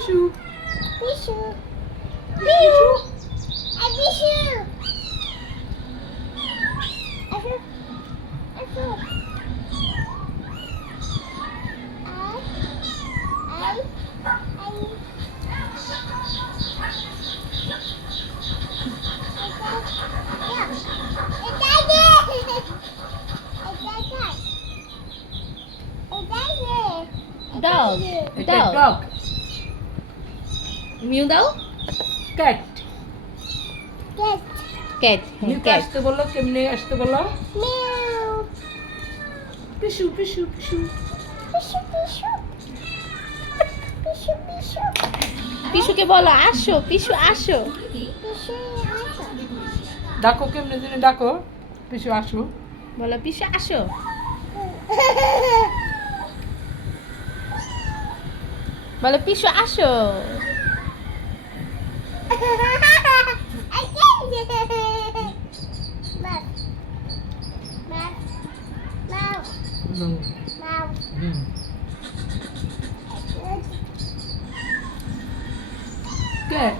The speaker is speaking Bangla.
পিশু পিশু পিশু এই পিশু আসো আসো আই আই ডগ এটা ডগ ডগ মিউ দাও ক্যাট ক্যাট মিউকে ক্যাট আসতে বলো, কেমনে আসতে বলো? পিশু পিশু পিশু পিশুকে বলো আসো পিশু আসো ডাকো, কেমনে যেন ডাকো, পিশু আসো। বলো পিশু আসো বলো পিশু আসো ক্যাট